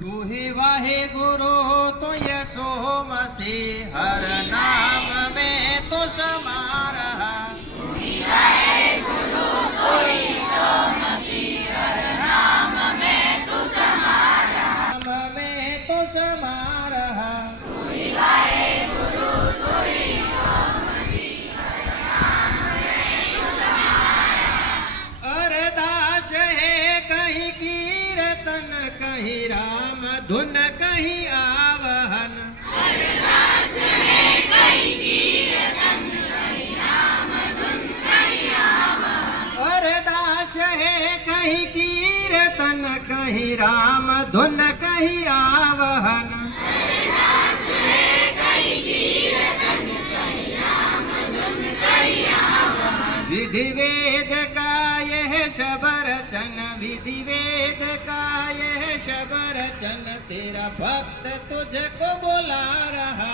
तू ही वाहे गुरु तो यसो मसीह हर नाम में तो समा रहा। तू ही वाहे गुरु तो यसो मसीह हर नाम में तो समा रहा। नाम में तो समा रहा। तू ही वाहे गुरु तो यसो मसीह हर नाम में तो समा रहा। अरदास है कहीं कीर्तन कहीं राम धुन कहीं आवहन। अरदास है कहीं कीर्तन कहीं राम धुन कहीं आवहन। अरदास है कहीं कीर्तन कहीं राम धुन कहीं आवहन। अरदास है कहीं कीर्तन कहीं राम धुन कहीं आवहन। विधि वेद का यह शबरचन विधि वेद का यह शबरचन तेरा भक्त तुझको बुला रहा।